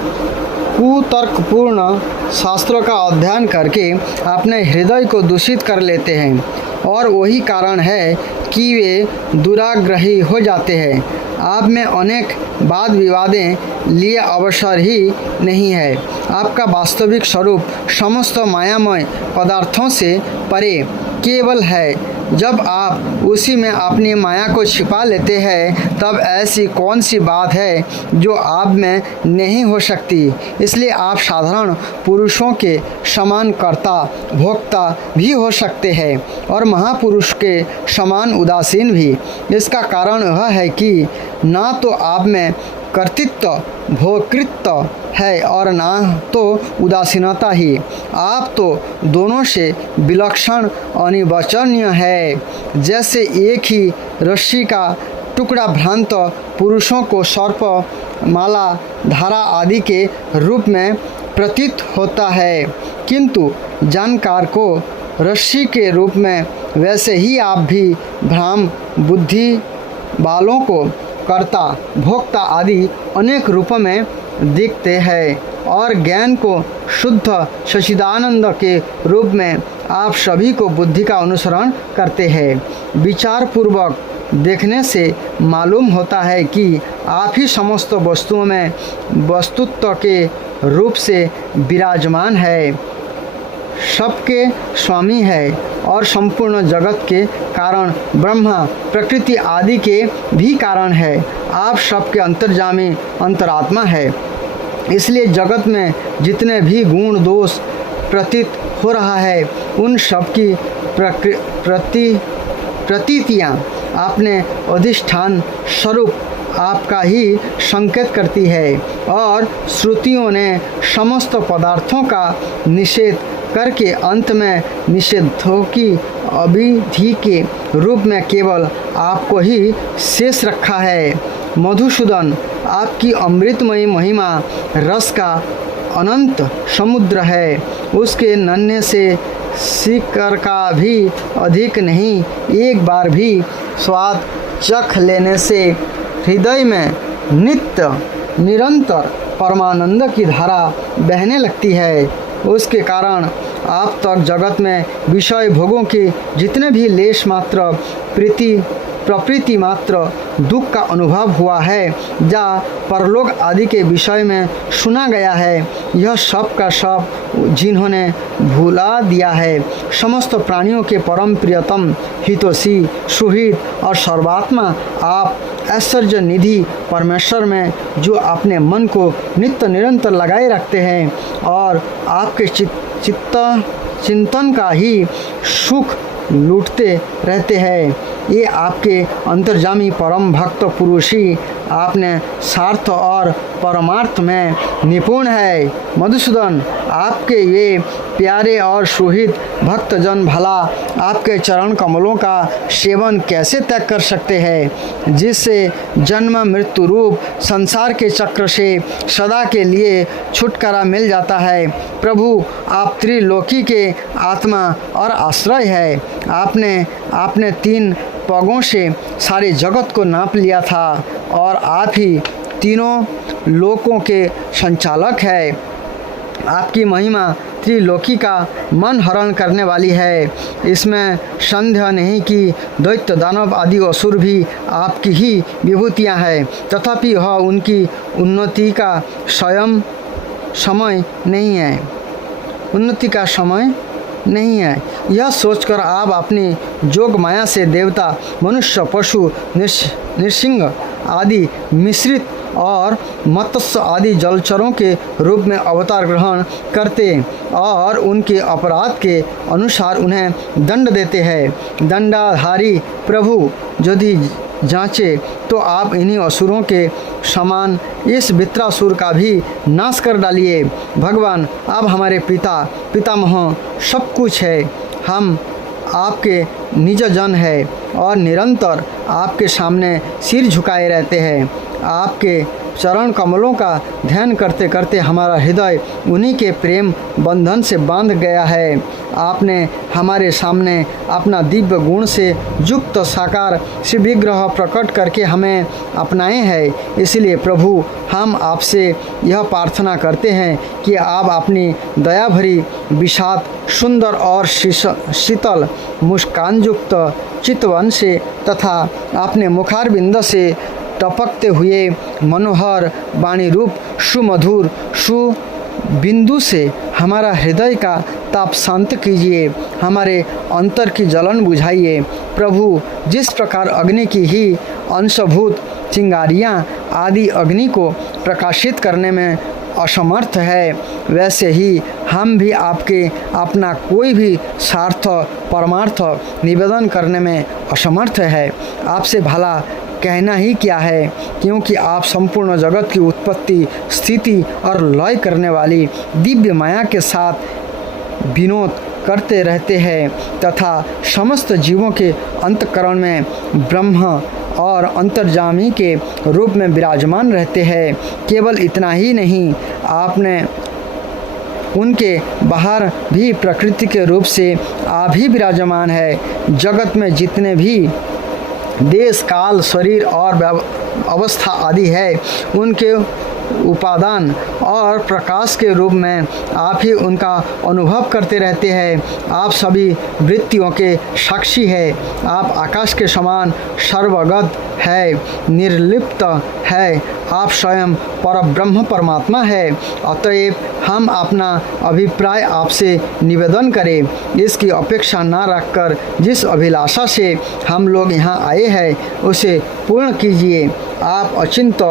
कुतर्कपूर्ण शास्त्रों का अध्ययन करके अपने हृदय को दूषित कर लेते हैं और वही कारण है कि वे दुराग्रही हो जाते हैं। आप में अनेक वाद विवादें लिए अवसर ही नहीं है। आपका वास्तविक स्वरूप समस्त मायामय पदार्थों से परे केवल है। जब आप उसी में अपनी माया को छिपा लेते हैं तब ऐसी कौन सी बात है जो आप में नहीं हो सकती। इसलिए आप साधारण पुरुषों के समान कर्ता भोक्ता भी हो सकते हैं और महापुरुष के समान उदासीन भी। इसका कारण यह है कि ना तो आप में कर्तृत्व भोक्तृत्व है और ना तो उदासीनता ही। आप तो दोनों से विलक्षण अनिर्वचनीय है। जैसे एक ही रस्सी का टुकड़ा भ्रांत पुरुषों को सर्प, माला, धारा आदि के रूप में प्रतीत होता है, किंतु जानकार को रस्सी के रूप में, वैसे ही आप भी भ्राम बुद्धि वालों को कर्ता भोक्ता आदि अनेक रूपों में दिखते हैं और ज्ञान को शुद्ध सच्चिदानंद के रूप में आप सभी को बुद्धि का अनुसरण करते हैं। विचार पूर्वक देखने से मालूम होता है कि आप ही समस्त वस्तुओं में वस्तुत्व के रूप से विराजमान है, सबके स्वामी है और संपूर्ण जगत के कारण ब्रह्मा, प्रकृति आदि के भी कारण है। आप सबके अंतर्यामी अंतरात्मा है। इसलिए जगत में जितने भी गुण दोष प्रतीत हो रहा है उन सब की प्रतीतियाँ अपने अधिष्ठान स्वरूप आपका ही संकेत करती है और श्रुतियों ने समस्त पदार्थों का निषेध करके अंत में निषेधों की अविधि के रूप में केवल आपको ही शेष रखा है। मधुसूदन, आपकी अमृतमयी महिमा रस का अनंत समुद्र है। उसके नन्हे से शिकर का भी अधिक नहीं। एक बार भी स्वाद चख लेने से हृदय में नित्य निरंतर परमानंद की धारा बहने लगती है। उसके कारण आप तक जगत में विषय भोगों के जितने भी लेश मात्र प्रकृति मात्र दुख का अनुभव हुआ है या परलोक आदि के विषय में सुना गया है, यह सब का सब जिन्होंने भुला दिया है। समस्त प्राणियों के परम प्रियतम हितोषी सुहृद और सर्वात्मा आप ऐश्वर्य निधि परमेश्वर में जो अपने मन को नित्य निरंतर लगाए रखते हैं और आपके चिंतन का ही सुख लूटते रहते हैं, ये आपके अंतर्जामी परम भक्त पुरुष ही आपने स्वार्थ और परमार्थ में निपुण है। मधुसूदन, आपके ये प्यारे और सुहृद भक्तजन भला आपके चरण कमलों का सेवन कैसे त्याग कर सकते हैं, जिससे जन्म मृत्यु रूप संसार के चक्र से सदा के लिए छुटकारा मिल जाता है। प्रभु, आप त्रिलोकी के आत्मा और आश्रय है। आपने 3 पगों से सारे जगत को नाप लिया था और आप ही तीनों लोकों के संचालक है। आपकी महिमा त्रिलोकी का मन हरण करने वाली है। इसमें संदेह नहीं कि दैत्य दानव आदि असुर भी आपकी ही विभूतियाँ हैं, तथापि वह उनकी उन्नति का समय नहीं है। यह सोचकर आप अपनी जोग माया से देवता, मनुष्य, पशु, नृसिंह आदि मिश्रित और मत्स्य आदि जलचरों के रूप में अवतार ग्रहण करते और उनके अपराध के अनुसार उन्हें दंड देते हैं। दंडाधारी प्रभु यदि जांचे तो आप इन्हीं असुरों के समान इस वित्रासुर का भी नाश कर डालिए। भगवान, आप हमारे पितामह सब कुछ है। हम आपके निज जन है और निरंतर आपके सामने सिर झुकाए रहते हैं। आपके चरण कमलों का ध्यान करते करते हमारा हृदय उन्हीं के प्रेम बंधन से बांध गया है। आपने हमारे सामने अपना दिव्य गुण से युक्त साकार शिव विग्रह प्रकट करके हमें अपनाए हैं। इसलिए प्रभु, हम आपसे यह प्रार्थना करते हैं कि आप अपनी दया भरी विषाद सुंदर और शीतल मुस्कान युक्त चितवन से तथा अपने मुखारबिंद से टपकते हुए मनोहर वाणी रूप सुमधुर बिंदु से हमारा हृदय का ताप शांत कीजिए, हमारे अंतर की जलन बुझाइए। प्रभु, जिस प्रकार अग्नि की ही अंशभूत चिंगारियाँ आदि अग्नि को प्रकाशित करने में असमर्थ है, वैसे ही हम भी आपके अपना कोई भी स्वार्थ परमार्थ निवेदन करने में असमर्थ है। आपसे भला कहना ही क्या है, क्योंकि आप संपूर्ण जगत की उत्पत्ति, स्थिति और लय करने वाली दिव्य माया के साथ विनोद करते रहते हैं तथा समस्त जीवों के अंतःकरण में ब्रह्म और अंतर्जामी के रूप में विराजमान रहते हैं। केवल इतना ही नहीं, आपने उनके बाहर भी प्रकृति के रूप से आप ही विराजमान है। जगत में जितने भी देश, काल, शरीर और अवस्था आदि है, उनके उपादान और प्रकाश के रूप में आप ही उनका अनुभव करते रहते हैं। आप सभी वृत्तियों के साक्षी है। आप आकाश के समान सर्वगत है, निर्लिप्त है। आप स्वयं परब्रह्म परमात्मा है। अतएव हम अपना अभिप्राय आपसे निवेदन करें, इसकी अपेक्षा न रखकर जिस अभिलाषा से हम लोग यहाँ आए हैं उसे पूर्ण कीजिए। आप अचिंत,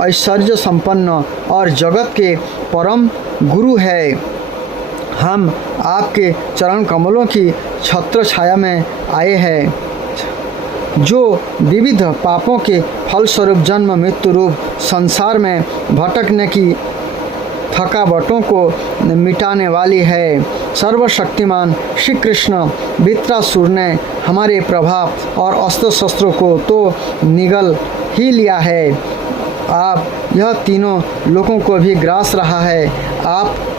ऐश्वर्य संपन्न और जगत के परम गुरु है। हम आपके चरण कमलों की छत्र छाया में आए हैं, जो विविध पापों के फलस्वरूप जन्म मृत्यु रूप संसार में भटकने की थकावटों को मिटाने वाली है। सर्वशक्तिमान श्री कृष्ण वित्रासुर ने हमारे प्रभाव और अस्त्र शस्त्रों को तो निगल ही लिया है, आप यह तीनों लोगों को भी ग्रास रहा है। आप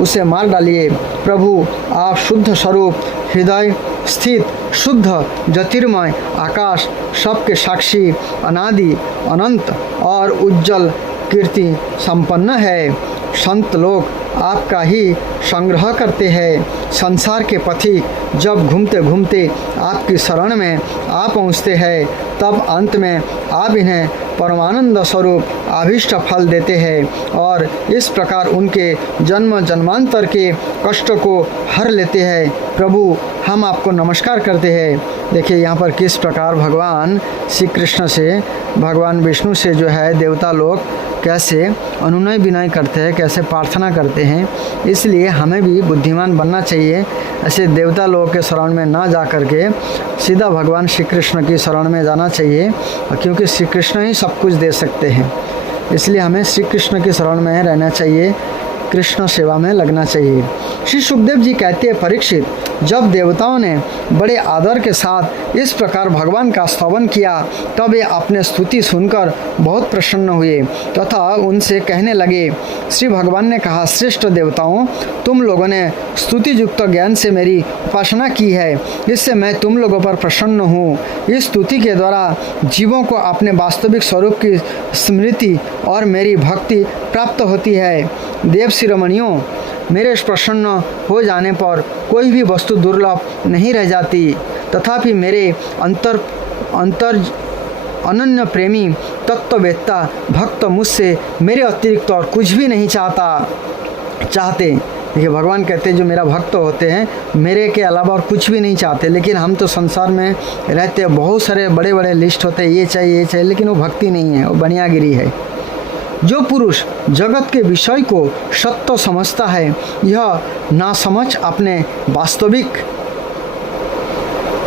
उसे मार डालिए। प्रभु, आप शुद्ध स्वरूप, हृदय स्थित, शुद्ध ज्योतिर्मय, आकाश सबके साक्षी, अनादि अनंत और उज्जवल कीर्ति संपन्न है। संत लोग आपका ही संग्रह करते हैं। संसार के पथिक जब घूमते घूमते आपकी शरण में आ पहुँचते हैं, तब अंत में आप इन्हें परमानंद स्वरूप अभीष्ट फल देते हैं और इस प्रकार उनके जन्म जन्मांतर के कष्ट को हर लेते हैं। प्रभु, हम आपको नमस्कार करते हैं। देखिए यहाँ पर किस प्रकार भगवान श्री कृष्ण से, भगवान विष्णु से जो है देवता लोग कैसे अनुनय विनय करते हैं, कैसे प्रार्थना करते हैं। इसलिए हमें भी बुद्धिमान बनना चाहिए। ऐसे देवता लोगों के शरण में ना जा कर के सीधा भगवान श्री कृष्ण की शरण में जाना चाहिए, क्योंकि श्री कृष्ण ही सब कुछ दे सकते हैं। इसलिए हमें श्री कृष्ण की शरण में रहना चाहिए, कृष्ण सेवा में लगना चाहिए। श्री सुखदेव जी कहते हैं, परीक्षित, जब देवताओं ने बड़े आदर के साथ इस प्रकार भगवान का स्तवन किया, तब वे अपने स्तुति सुनकर बहुत प्रसन्न हुए तथा उनसे कहने लगे। श्री भगवान ने कहा, श्रेष्ठ देवताओं, तुम लोगों ने स्तुति युक्त ज्ञान से मेरी उपासना की है, इससे मैं तुम लोगों पर प्रसन्न हूँ। इस स्तुति के द्वारा जीवों को अपने वास्तविक स्वरूप की स्मृति और मेरी भक्ति प्राप्त होती है। देव शिरोमणियों, मेरे प्रसन्न हो जाने पर कोई भी वस्तु दुर्लभ नहीं रह जाती। तथापि मेरे अंतर अनन्य प्रेमी तत्ववेत्ता भक्त मुझसे मेरे अतिरिक्त और कुछ भी नहीं चाहते। देखिए, भगवान कहते हैं जो मेरा भक्त होते हैं मेरे के अलावा और कुछ भी नहीं चाहते। लेकिन हम तो संसार में रहते हैं, बहुत सारे बड़े बड़े लिस्ट होते हैं, ये चाहिए, लेकिन वो भक्ति नहीं है, वो बनियागिरी है। जो पुरुष जगत के विषय को सत्य समझता है, यह नासमझ अपने वास्तविक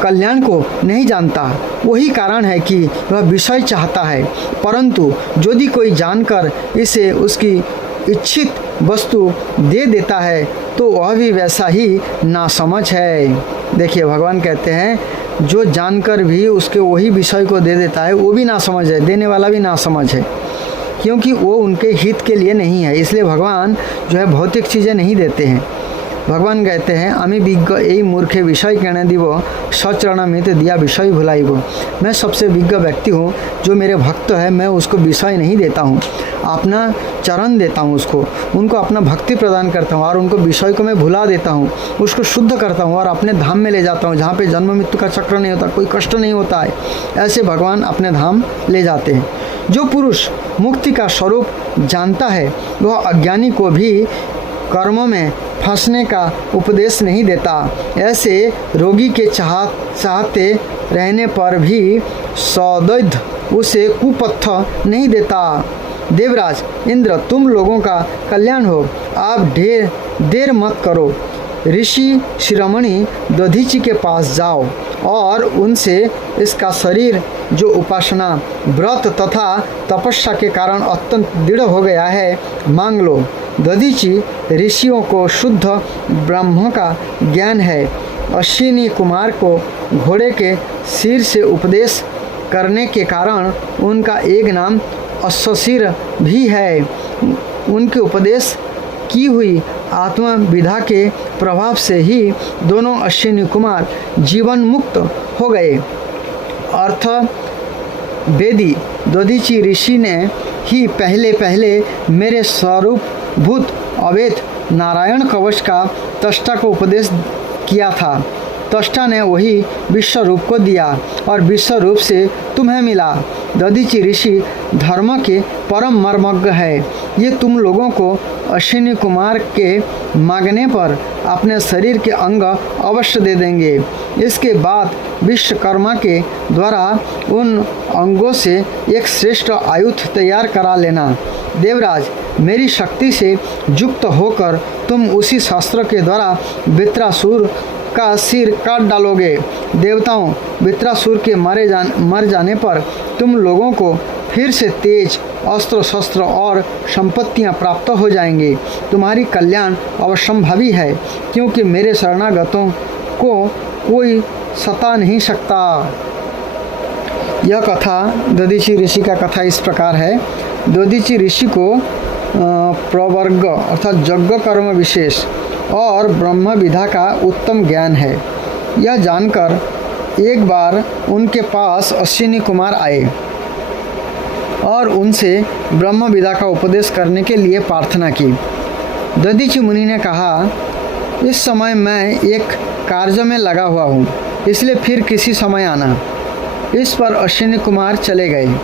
कल्याण को नहीं जानता। वही कारण है कि वह विषय चाहता है, परंतु यदि कोई जानकर इसे उसकी इच्छित वस्तु दे देता है तो वह भी वैसा ही नासमझ है। देखिए, भगवान कहते हैं जो जानकर भी उसके वही विषय को दे देता है वो भी नासमझ है, देने वाला भी नासमझ है, क्योंकि वो उनके हित के लिए नहीं है। इसलिए भगवान जो है भौतिक चीज़ें नहीं देते हैं। भगवान कहते हैं आमी विज्ञ यही मूर्खे विषय कहने दीबो सचरणामृत दिया विषय भुलाइबो। मैं सबसे विज्ञ व्यक्ति हूँ, जो मेरे भक्त है मैं उसको विषय नहीं देता हूँ, अपना चरण देता हूँ, उनको अपना भक्ति प्रदान करता हूँ और उनको विषय को मैं भुला देता हूँ, उसको शुद्ध करता हूँ और अपने धाम में ले जाता हूँ जहाँ पे जन्म मृत्यु का चक्र नहीं होता, कोई कष्ट नहीं होता है। ऐसे भगवान अपने धाम ले जाते हैं। जो पुरुष मुक्ति का स्वरूप जानता है वह अज्ञानी को भी कर्मों में फंसने का उपदेश नहीं देता। ऐसे रोगी के चाहते रहने पर भी सदैव उसे कुपथ नहीं देता। देवराज इंद्र, तुम लोगों का कल्याण हो, आप देर मत करो। ऋषि शिरोमणि दधीचि के पास जाओ और उनसे इसका शरीर जो उपासना, व्रत तथा तपस्या के कारण अत्यंत दृढ़ हो गया है मांग लो। दधीचि ऋषियों को शुद्ध ब्रह्म का ज्ञान है। अश्विनी कुमार को घोड़े के सिर से उपदेश करने के कारण उनका एक नाम अश्वशिर भी है। उनके उपदेश की हुई आत्मा विधा के प्रभाव से ही दोनों अश्विनी कुमार जीवन मुक्त हो गए। अर्थ वेदी दधीचि ऋषि ने ही पहले मेरे स्वरूप भूत अवेद नारायण कवच का त्वष्टा को उपदेश किया था। त्वष्टा ने वही विश्व रूप को दिया और विश्व रूप से तुम्हें मिला। दधीचि ऋषि धर्म के परम मर्मज्ञ है। ये तुम लोगों को अश्विनी कुमार के मांगने पर अपने शरीर के अंग अवश्य दे देंगे। इसके बाद विश्वकर्मा के द्वारा उन अंगों से एक श्रेष्ठ आयुध तैयार करा लेना। देवराज, मेरी शक्ति से युक्त होकर तुम उसी शास्त्र के द्वारा वृत्रासुर का सिर काट डालोगे। देवताओं, वृत्रासुर के मर जाने पर तुम लोगों को फिर से तेज अस्त्र शस्त्र और संपत्तियां प्राप्त हो जाएंगे। तुम्हारी कल्याण अवश्यंभावी है, क्योंकि मेरे शरणागतों को कोई सता नहीं सकता। यह कथा दधीचि ऋषि का कथा इस प्रकार है। दधीचि ऋषि को प्रवर्ग अर्थात यज्ञ कर्म विशेष और ब्रह्म विधा का उत्तम ज्ञान है। यह जानकर एक बार उनके पास अश्विनी कुमार आए और उनसे ब्रह्म विधा का उपदेश करने के लिए प्रार्थना की। दधीचि मुनि ने कहा, इस समय मैं एक कार्य में लगा हुआ हूँ, इसलिए फिर किसी समय आना। इस पर अश्विनी कुमार चले गए।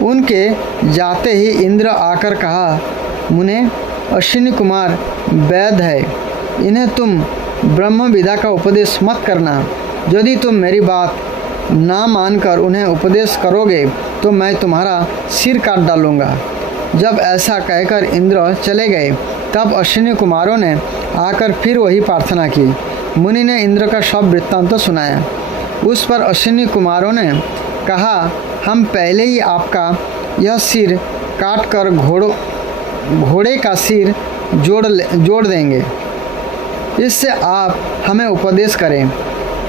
उनके जाते ही इंद्र आकर कहा, मुने, अश्विनी कुमार वैद है, इन्हें तुम ब्रह्म विद्या का उपदेश मत करना। यदि तुम मेरी बात ना मानकर उन्हें उपदेश करोगे तो मैं तुम्हारा सिर काट डालूंगा। जब ऐसा कहकर इंद्र चले गए तब अश्विनी कुमारों ने आकर फिर वही प्रार्थना की। मुनि ने इंद्र का सब वृत्तांत सुनाया। उस पर अश्विनी कुमारों ने कहा, हम पहले ही आपका यह सिर काट कर घोड़े का सिर जोड़ देंगे, इससे आप हमें उपदेश करें।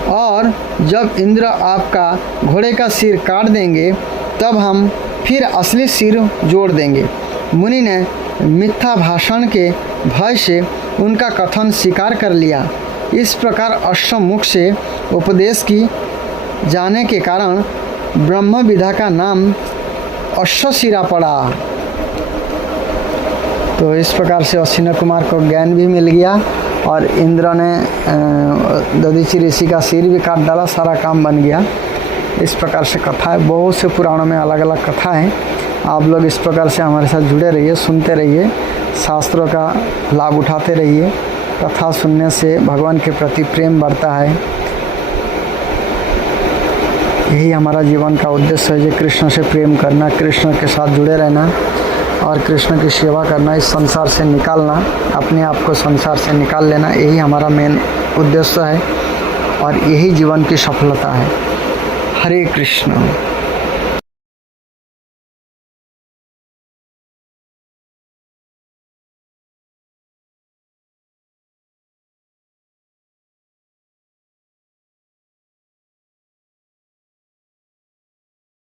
और जब इंद्र आपका घोड़े का सिर काट देंगे तब हम फिर असली सिर जोड़ देंगे। मुनि ने मिथ्या भाषण के भय से उनका कथन स्वीकार कर लिया। इस प्रकार अश्वमुख से उपदेश की जाने के कारण ब्रह्म विद्या का नाम अश्वशिरा पड़ा। तो इस प्रकार से अश्विनी कुमार को ज्ञान भी मिल गया और इंद्र ने दधीचि ऋषि का सिर भी काट डाला, सारा काम बन गया। इस प्रकार से कथा है, बहुत से पुराणों में अलग अलग कथा है। आप लोग इस प्रकार से हमारे साथ जुड़े रहिए, सुनते रहिए, शास्त्रों का लाभ उठाते रहिए। कथा सुनने से भगवान के प्रति प्रेम बढ़ता है। यही हमारा जीवन का उद्देश्य है, कृष्ण से प्रेम करना, कृष्ण के साथ जुड़े रहना और कृष्ण की सेवा करना, इस संसार से निकालना, अपने आप को संसार से निकाल लेना, यही हमारा मेन उद्देश्य है और यही जीवन की सफलता है। हरे कृष्ण।